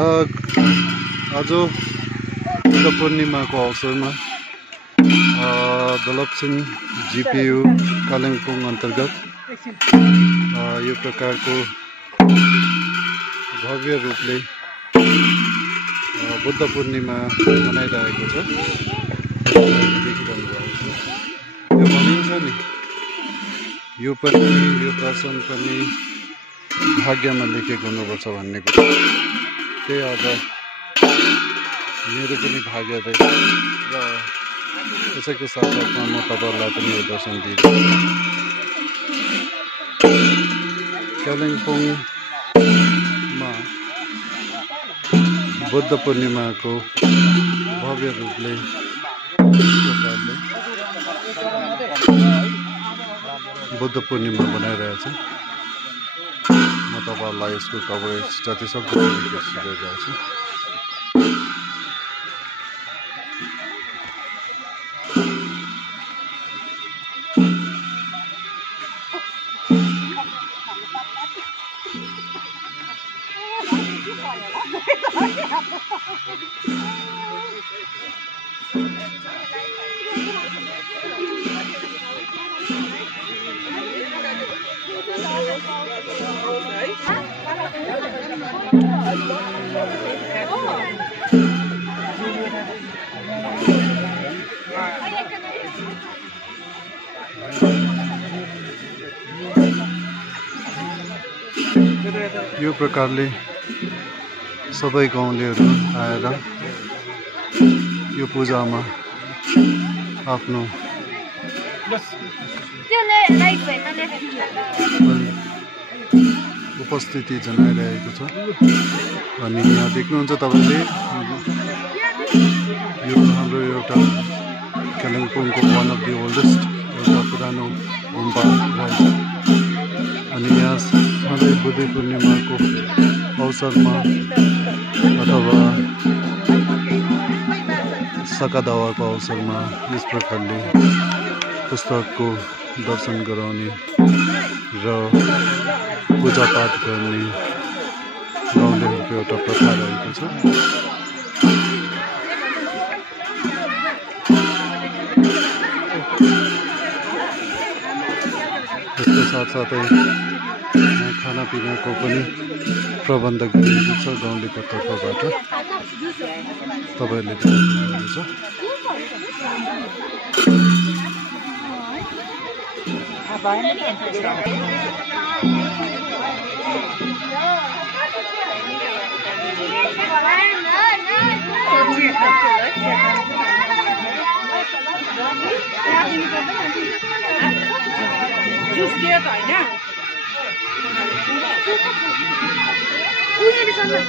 आज बुद्ध पूर्णिमाको अवसरमा दलपसिंह जीपीयू कालिम्पोङ अन्तर्गत यो प्रकारको भव्य रूपले बुद्ध पूर्णिमा मनाइरहेको छ। यो भनिन्छ नि, यो दर्शन पनि भाग्यमा लेखेको हुनुपर्छ भन्ने कुरा। त्यही आज मेरो पनि भाग्य रहेछ र त्यसैको साथसाथमा म तपाईँहरूलाई पनि यो दर्शन दिन्छु। कालिम्पोङमा बुद्ध पूर्णिमाको भव्य रूपले बुद्ध पूर्णिमा बनाइरहेछ। म तपाईँहरूलाई यसको कभरेज जतिसक्दो कोसिस गरिरहेको छु। यो प्रकारले सबै गाउँलेहरू आएर यो पूजामा आफ्नो उपस्थिति जनाइरहेको छ। अनि यहाँ देख्नुहुन्छ तपाईँले, यो हाम्रो एउटा कालिम्पोङको वान अफ दि ओल्डेस्ट एउटा पुरानो गुम्बा रहेछ। अनि यहाँ सधैँ बुद्ध पूर्णिमाको अवसरमा अथवा सकादावाको अवसरमा यस प्रकारले पुस्तकको दर्शन गराउने र पूजापाठ गर्ने गाउँलेहरूको एउटा प्रथा रहेको छ। यसको साथसाथै खानापिनाको पनि प्रबन्ध गरिएको छ गाउँलेको तर्फबाट। तपाईँहरूले देख्नुहुन्छ जुस दियो त हैन उनीले सल्लाह